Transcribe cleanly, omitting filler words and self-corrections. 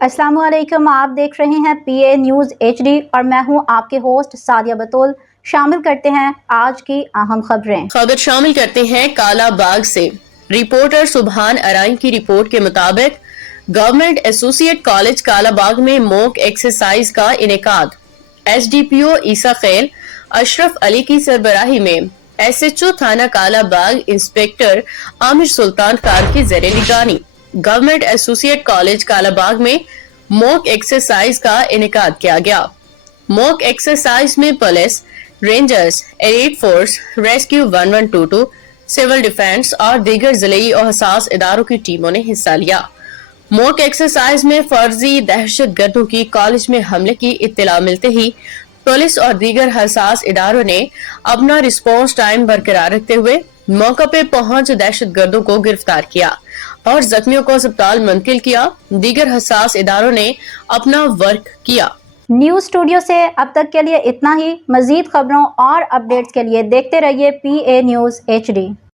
अस्सलाम वालेकुम। आप देख रहे हैं PA न्यूज़ HD और मैं हूं आपके होस्ट सादिया बतूल। शामिल करते हैं आज की अहम खबर शामिल करते हैं काला बाग से। रिपोर्टर सुभान अराइन की रिपोर्ट के मुताबिक गवर्नमेंट एसोसिएट कॉलेज कालाबाग में मॉक एक्सरसाइज का इनेकाद। SDPO ईसा खैल अशरफ अली की सरबराही में SHO थाना कालाबाग इंस्पेक्टर आमिर सुल्तान खान की ज़ेरे निगरानी गवर्नमेंट एसोसिएट कॉलेज कालाबाग में मॉक एक्सरसाइज का इनेकाद किया गया। मॉक एक्सरसाइज में police, rangers, elite force, rescue 1122, civil defence और दीगर जिले और हसास इदारों की टीमों ने हिस्सा लिया। मॉक एक्सरसाइज में फर्जी दहशत गर्दों की कॉलेज में हमले की इत्तला मिलते ही पुलिस और दीगर हसास इदारों ने अपना रिस्पॉन्स टाइम बरकरार रखते हुए मौके पे पहुंच दहशत गर्दों को गिरफ्तार किया और जख्मियों को अस्पताल मुंतकिल किया। दीगर हसास इदारों ने अपना वर्क किया। न्यूज़ स्टूडियो से अब तक के लिए इतना ही। मजीद खबरों और अपडेट्स के लिए देखते रहिए PA न्यूज़ HD।